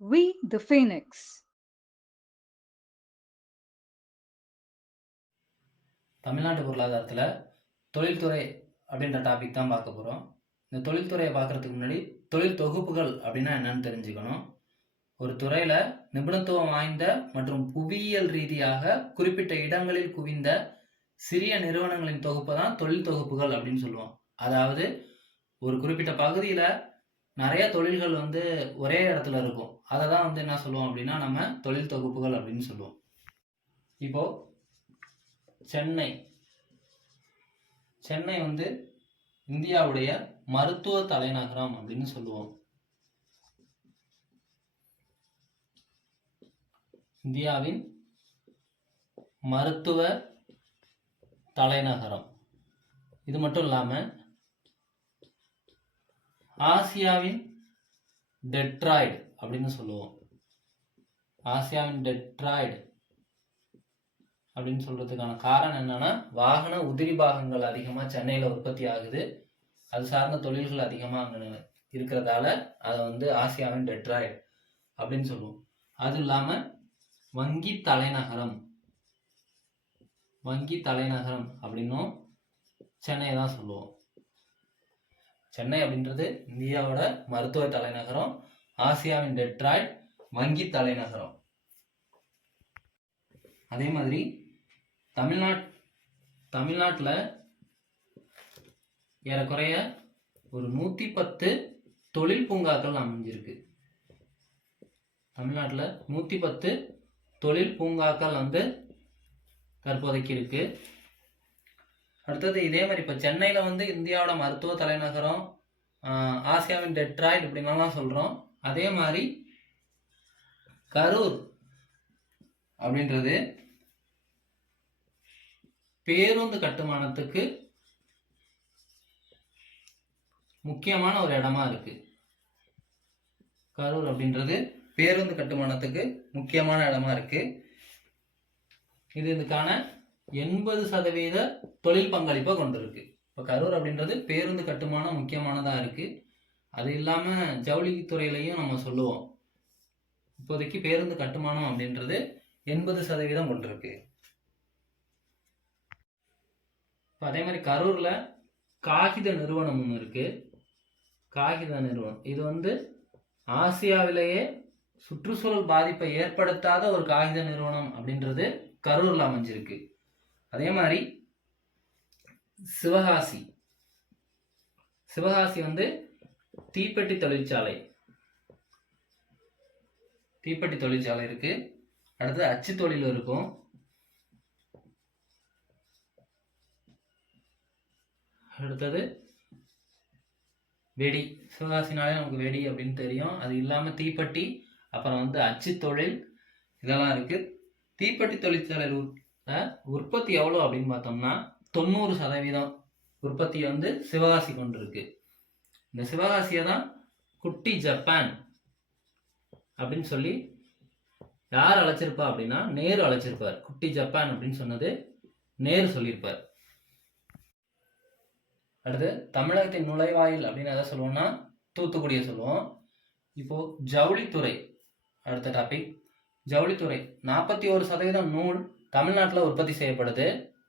We the Phoenix. தமிழ்நாட்டு பொருளாதாரத்தில் தொழில்துறை அப்படின்ற டாபிக் தான் பார்க்க போகிறோம் இந்த தொழில்துறையை பார்க்குறதுக்கு முன்னாடி தொழில் தொகுப்புகள் அப்படின்னா என்னன்னு தெரிஞ்சுக்கணும். ஒரு துறையில் நிபுணத்துவம் வாய்ந்த மற்றும் புவியியல் ரீதியாக குறிப்பிட்ட இடங்களில் குவிந்த சிறிய நிறுவனங்களின் தொகுப்பை தான் தொழில் தொகுப்புகள் அப்படின்னு சொல்லுவோம். அதாவது ஒரு குறிப்பிட்ட பகுதியில் நிறைய தொழில்கள் வந்து ஒரே இடத்துல இருக்கும். அதை தான் வந்து என்ன சொல்லுவோம் அப்படின்னா நம்ம தொழில் தொகுப்புகள் அப்படின்னு சொல்லுவோம். இப்போ சென்னை. சென்னை வந்து இந்தியாவுடைய மருத்துவ தலைநகரம் அப்படின்னு சொல்லுவோம். இந்தியாவின் மருத்துவ தலைநகரம். இது மட்டும் இல்லாமல் ஆசியாவின் டெட்ராய்டு அப்படின்னு சொல்லுவோம். ஆசியாவின் டெட்ராய்டு அப்படின்னு சொல்றதுக்கான காரணம் என்னன்னா வாகன உதிரி பாகங்கள் அதிகமாக சென்னையில் உற்பத்தி ஆகுது. அது சார்ந்த தொழில்கள் அதிகமாக அங்கே இருக்கிறதால அதை வந்து ஆசியாவின் டெட்ராய்டு அப்படின்னு சொல்லுவோம். அது இல்லாமல் வங்கி தலைநகரம் வங்கி தலைநகரம் அப்படின்னும் சென்னை தான் சொல்லுவோம். சென்னை அப்படின்றது இந்தியாவோட மருத்துவ தலைநகரம் ஆசியாவின் டெட்ராய்ட் வங்கி தலைநகரம். அதே மாதிரி தமிழ்நாட் தமிழ்நாட்டில் ஏறக்குறைய ஒரு நூற்றி பத்து தொழில் பூங்காக்கள் அமைஞ்சிருக்கு. தமிழ்நாட்டில் நூற்றி பத்து தொழில் பூங்காக்கள் வந்து தற்போதைக்கு இருக்குது அடுத்தது இதே மாதிரி இப்போ சென்னையில் வந்து இந்தியாவோட மருத்துவ தலைநகரம் ஆசியாவின் டெட்ராய்ட் இப்படின்லாம் சொல்கிறோம் அதே மாதிரி கரூர் அப்படின்றது பேருந்து கட்டுமானத்துக்கு முக்கியமான ஒரு இடமா இருக்கு. கரூர் அப்படின்றது பேருந்து கட்டுமானத்துக்கு முக்கியமான இடமா இருக்கு. இது இதுக்கான எண்பது சதவீத தொழில் பங்களிப்பை கொண்டிருக்கு. இப்போ கரூர் அப்படின்றது பேருந்து கட்டுமானம் முக்கியமானதாக இருக்குது அது இல்லாமல் ஜவுளித்துறையிலையும் நம்ம சொல்லுவோம். இப்போதைக்கு பேருந்து கட்டுமானம் அப்படின்றது எண்பது சதவீதம் கொண்டிருக்கு. இப்போ அதே மாதிரி கரூரில் காகித நிறுவனம் ஒன்று இருக்குது காகித நிறுவனம். இது வந்து ஆசியாவிலேயே சுற்றுச்சூழல் பாதிப்பை ஏற்படுத்தாத ஒரு காகித நிறுவனம் அப்படின்றது கரூரில் அமைஞ்சிருக்கு. அதே மாதிரி சிவகாசி. சிவகாசி வந்து தீப்பெட்டி தொழிற்சாலை. தீப்பெட்டி தொழிற்சாலை இருக்கு. அடுத்து அச்சு தொழில் இருக்கும். அடுத்தது வெடி. சிவகாசினாலே நமக்கு வெடி அப்படின்னு தெரியும். அது இல்லாமல் தீப்பெட்டி அப்புறம் வந்து அச்சு தொழில் இதெல்லாம் இருக்கு. தீப்பெட்டி தொழிற்சாலை உற்பத்தி எவ்வளோ அப்படின்னு பார்த்தோம்னா தொண்ணூறு சதவீதம் உற்பத்தி வந்து சிவகாசி கொண்டிருக்கு. இந்த சிவகாசியை தான் குட்டி ஜப்பான் அப்படின்னு சொல்லி யார் அழைச்சிருப்பா அப்படின்னா நேரு அழைச்சிருப்பார். குட்டி ஜப்பான் அப்படின்னு சொன்னது நேரு சொல்லியிருப்பார். அடுத்து தமிழகத்தின் நுழைவாயில் அப்படின்னு எதை சொல்லுவோம்னா தூத்துக்குடியை சொல்லுவோம். இப்போ ஜவுளித்துறை அடுத்த டாபிக் ஜவுளித்துறை நாற்பத்தி ஒரு சதவீதம் நூல் தமிழ்நாட்டில் உற்பத்தி செய்யப்படுது.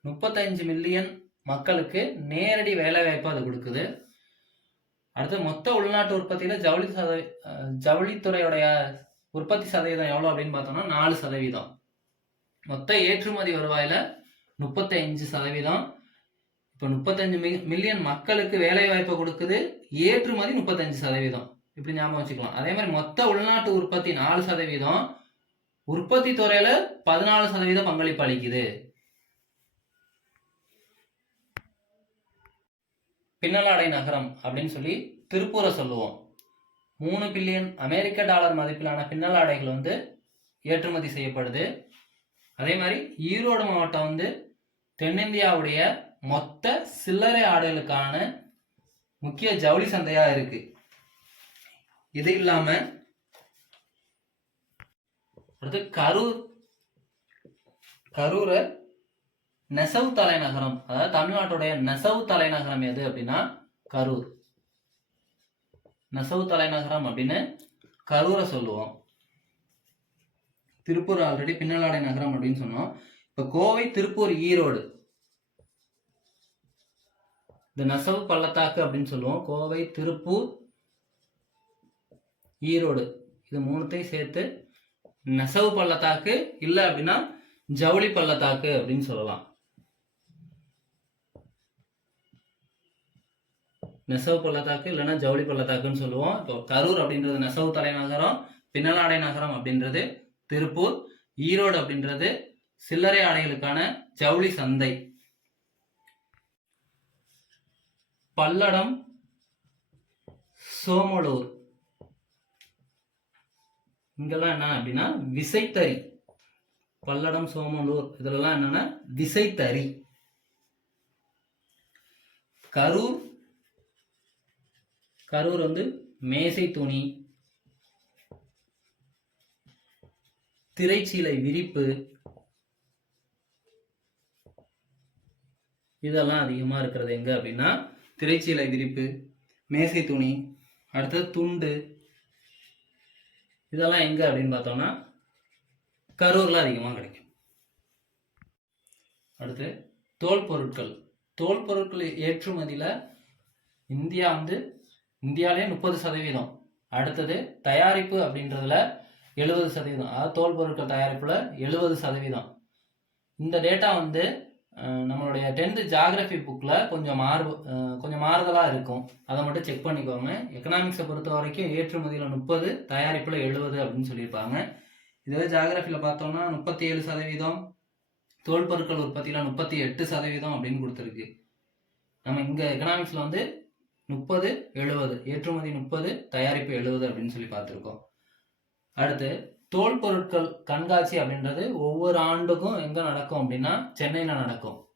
முப்பத்தஞ்சு மில்லியன் மக்களுக்கு நேரடி வேலைவாய்ப்பு அது கொடுக்குது. அடுத்து மொத்த உள்நாட்டு உற்பத்தியில் ஜவுளி சதவீ ஜவுளித்துறையுடைய உற்பத்தி சதவீதம் எவ்வளோ அப்படின்னு பார்த்தோம்னா நாலு சதவீதம். மொத்த ஏற்றுமதி வருவாயில் முப்பத்தஞ்சு சதவீதம். இப்போ முப்பத்தஞ்சு மி மில்லியன் மக்களுக்கு வேலைவாய்ப்பு கொடுக்குது. ஏற்றுமதி முப்பத்தஞ்சு சதவீதம். இப்படி ஞாபகம் வச்சுக்கலாம். அதே மாதிரி மொத்த உள்நாட்டு உற்பத்தி நாலு சதவீதம். உற்பத்தி துறையில பதினாலு சதவீதம் பங்களிப்பு அளிக்குது. பின்னலாடை நகரம் அப்படின்னு சொல்லி திருப்பூரை சொல்லுவோம். மூணு பில்லியன் அமெரிக்க டாலர் மதிப்பிலான பின்னலாடைகள் வந்து ஏற்றுமதி செய்யப்படுது. அதே மாதிரி ஈரோடு மாவட்டம் வந்து தென்னிந்தியாவுடைய மொத்த சில்லறை ஆடைகளுக்கான முக்கிய ஜவுளி சந்தையாக இருக்கு. இது இல்லாமல் அடுத்து கரூர் கரூரை நெசவு தலைநகரம். அதாவது தமிழ்நாட்டுடைய நெசவு தலைநகரம் எது அப்படின்னா கரூர். நெசவு தலைநகரம் அப்படின்னு கரூரை சொல்லுவோம். திருப்பூர் ஆல்ரெடி பின்னலாடை நகரம் அப்படின்னு சொன்னோம். இப்போ கோவை திருப்பூர் ஈரோடு. இந்த நெசவு பள்ளத்தாக்கு அப்படின்னு சொல்லுவோம். கோவை திருப்பூர் ஈரோடு. இது மூணுத்தையும் சேர்த்து நெசவு பள்ளத்தாக்கு இல்லை அப்படின்னா ஜவுளி பள்ளத்தாக்கு அப்படின்னு சொல்லலாம். நெசவு பள்ளத்தாக்கு இல்லைன்னா ஜவுளி பள்ளத்தாக்குன்னு சொல்லுவோம். இப்போ கரூர் அப்படின்றது நெசவு தலைநகரம் பின்னலாடை நகரம் அப்படின்றது திருப்பூர் ஈரோடு அப்படின்றது சில்லறை ஆடைகளுக்கான ஜவுளி சந்தை. பல்லடம் சோமலூர். இங்கெல்லாம் என்ன அப்படின்னா விசைத்தறி. பல்லடம் சோமலூர் இதெல்லாம் என்னன்னா விசைத்தறி. கரூர் கரூர் வந்து மேசை துணி. திரைச்சீலை விரிப்பு. இதெல்லாம் அதிகமாக இருக்கிறது எங்கே அப்படின்னா திரைச்சீலை விரிப்பு மேசை துணி. அடுத்தது துண்டு. இதெல்லாம் எங்கே அப்படின்னு பார்த்தோம்னா கரூரில் அதிகமாக கிடைக்கும். அடுத்து தோல் பொருட்கள். தோல் பொருட்கள் ஏற்றுமதியில் இந்தியா வந்து இந்தியாவிலே முப்பது சதவீதம். அடுத்தது தயாரிப்பு அப்படின்றதுல எழுபது சதவீதம். அதாவது தோல் பொருட்கள் தயாரிப்பில் எழுபது சதவீதம். இந்த டேட்டா வந்து நம்மளுடைய டென்த்து ஜாகிரபி புக்கில் கொஞ்சம் மாறு கொஞ்சம் மாறுதலாக இருக்கும். அதை மட்டும் செக் பண்ணிக்கோங்க. எக்கனாமிக்ஸை பொறுத்த வரைக்கும் ஏற்றுமதியில் முப்பது தயாரிப்பில் எழுபது அப்படின்னு சொல்லியிருப்பாங்க. இதுவே ஜாகிரபியில் பார்த்தோம்னா முப்பத்தி ஏழு சதவீதம் தோல் பொருட்கள் உற்பத்தியில் முப்பத்தி எட்டு சதவீதம் அப்படின்னு கொடுத்துருக்கு. நம்ம இங்கே எக்கனாமிக்ஸில் வந்து முப்பது எழுபது ஏற்றுமதி முப்பது தயாரிப்பு எழுபது அப்படின்னு சொல்லி பார்த்துருக்கோம். அடுத்து தோல் பொருட்கள் கண்காட்சி அப்படின்றது ஒவ்வொரு ஆண்டுக்கும் எங்க நடக்கும் அப்படின்னா சென்னையில் நடக்கும்.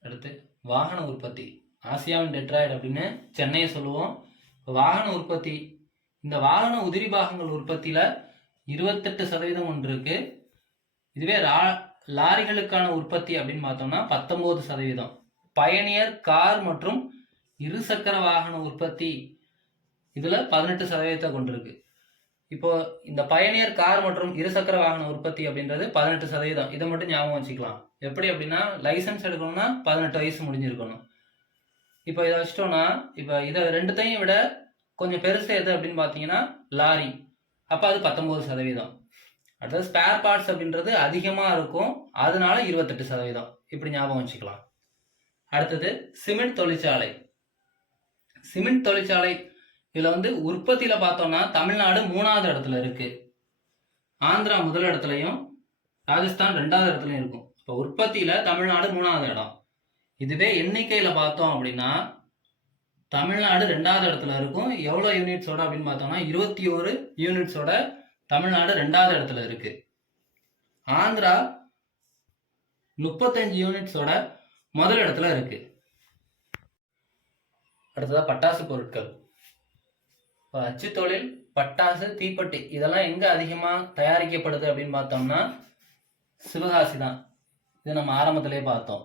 அடுத்து வாகன உற்பத்தி. ஆசியாவின் டெட்ராய்டு அப்படின்னு சென்னையை சொல்லுவோம். வாகன உற்பத்தி இந்த வாகன உதிரி பாகங்கள் உற்பத்தியில் இருபத்தெட்டு சதவீதம் ஒன்று இருக்கு. இதுவே ரா- லாரிகளுக்கான உற்பத்தி அப்படின்னு பார்த்தோம்னா பத்தொன்பது சதவீதம். பயணியர் கார் மற்றும் இருசக்கர வாகன உற்பத்தி இதில் பதினெட்டு சதவீதத்தை கொண்டிருக்கு. இப்போ இந்த பயணியர் கார் மற்றும் இருசக்கர வாகன உற்பத்தி அப்படின்றது பதினெட்டு சதவீதம். இதை மட்டும் ஞாபகம் வச்சுக்கலாம். எப்படி அப்படின்னா லைசன்ஸ் எடுக்கணும்னா பதினெட்டு வயசு முடிஞ்சிருக்கணும். இப்போ இதை வச்சிட்டோம்னா இப்போ இதை ரெண்டுத்தையும் விட கொஞ்சம் பெருசு எது அப்படின்னு பார்த்தீங்கன்னா லாரி. அப்போ அது பத்தொம்போது சதவீதம். அடுத்தது ஸ்பேர் பார்ட்ஸ் அப்படின்றது அதிகமாக இருக்கும். அதனால இருபத்தெட்டு சதவீதம். இப்படி ஞாபகம் வச்சுக்கலாம். அடுத்தது சிமெண்ட் தொழிற்சாலை. சிமெண்ட் தொழிற்சாலை இதில் வந்து உற்பத்தியில் பார்த்தோம்னா தமிழ்நாடு மூணாவது இடத்துல இருக்கு. ஆந்திரா முதல் இடத்துலையும் ராஜஸ்தான் ரெண்டாவது இடத்துலையும் இருக்கும். இப்போ உற்பத்தியில் தமிழ்நாடு மூணாவது இடம். இதுவே எண்ணிக்கையில் பார்த்தோம் அப்படின்னா தமிழ்நாடு ரெண்டாவது இடத்துல இருக்கும். எவ்வளோ யூனிட்ஸோட அப்படின்னு பார்த்தோம்னா இருபத்தி ஒரு யூனிட்ஸோட தமிழ்நாடு ரெண்டாவது இடத்துல இருக்கு. ஆந்திரா முப்பத்தஞ்சு யூனிட்ஸோட முதல் இடத்துல இருக்கு. அடுத்ததாக பட்டாசு பொருட்கள். அச்சு தொழில் பட்டாசு தீப்பெட்டி இதெல்லாம் எங்க அதிகமா தயாரிக்கப்படுது அப்படின்னு பார்த்தோம்னா சிவகாசி தான். இது நம்ம ஆரம்பத்திலே பார்த்தோம்.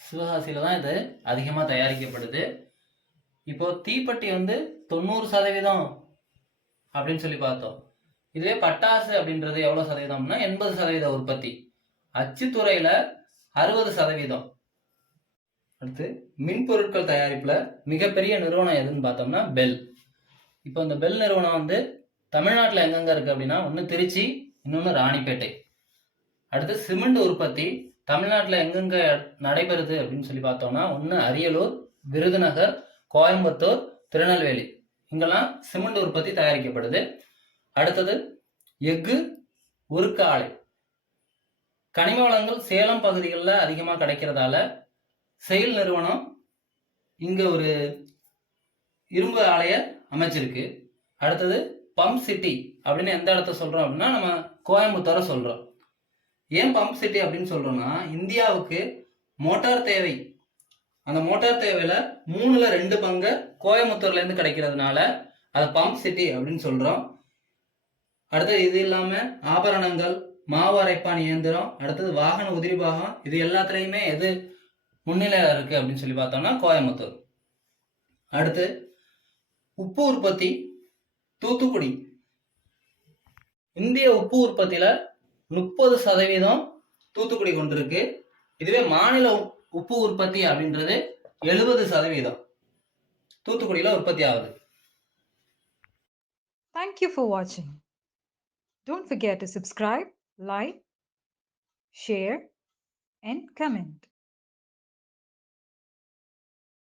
சிவகாசியில தான் இது அதிகமாக தயாரிக்கப்படுது. இப்போ தீப்பெட்டி வந்து தொண்ணூறு சதவீதம் அப்படின்னு சொல்லி பார்த்தோம். இதுவே பட்டாசு அப்படின்றது எவ்வளோ சதவீதம்னா எண்பது சதவீத உற்பத்தி. அச்சுத்துறையில அறுபது சதவீதம். அடுத்து மின்பொருட்கள் தயாரிப்புல மிகப்பெரிய நிறுவனம் எதுன்னு பார்த்தோம்னா பெல். இப்போ இந்த பெல் நிறுவனம் வந்து தமிழ்நாட்டில் எங்கெங்க இருக்கு அப்படின்னா ஒன்று திருச்சி இன்னொன்று ராணிப்பேட்டை. அடுத்து சிமெண்ட் உற்பத்தி தமிழ்நாட்டில் எங்கெங்க நடைபெறுது அப்படின்னு சொல்லி பார்த்தோம்னா ஒன்று அரியலூர் விருதுநகர் கோயம்புத்தூர் திருநெல்வேலி. இங்கெல்லாம் சிமெண்ட் உற்பத்தி தயாரிக்கப்படுது. அடுத்தது எஃகு உருக்கு ஆலை கனிம வளங்கள் சேலம் பகுதிகளில் அதிகமாக கிடைக்கிறதால செயல் நிறுவனம் இங்கே ஒரு இரும்பு ஆலையை அமைச்சிருக்கு. அடுத்தது பம்ப் சிட்டி அப்படின்னு எந்த இடத்த சொல்கிறோம் அப்படின்னா நம்ம கோயம்புத்தூரை சொல்கிறோம் ஏன் பம்ப் சிட்டி அப்படின்னு சொல்கிறோம்னா இந்தியாவுக்கு மோட்டார் தேவை. அந்த மோட்டார் தேவையில் மூணில் ரெண்டு பங்கு கோயம்புத்தூர்லேருந்து கிடைக்கிறதுனால அதை பம்ப் சிட்டி அப்படின்னு சொல்கிறோம் அடுத்தது இது இல்லாமல் ஆபரணங்கள் மாவு அரைப்பான் இயந்திரம் அடுத்தது வாகன உதிரி பாகம் இது எல்லாத்துலேயுமே எது முன்னிலையில் இருக்குது அப்படின்னு சொல்லி பார்த்தோம்னா கோயம்புத்தூர். அடுத்து உப்பு உற்பத்தி தூத்துக்குடி இந்திய உப்பு உற்பத்தியில முப்பது சதவீதம் தூத்துக்குடி கொண்டிருக்கு இதுவே மாநில உப்பு உற்பத்தி அப்படின்றது எழுபது சதவீதம் தூத்துக்குடியில உற்பத்தி ஆகுது Thank you for watching. Don't forget to subscribe, like, share, and comment.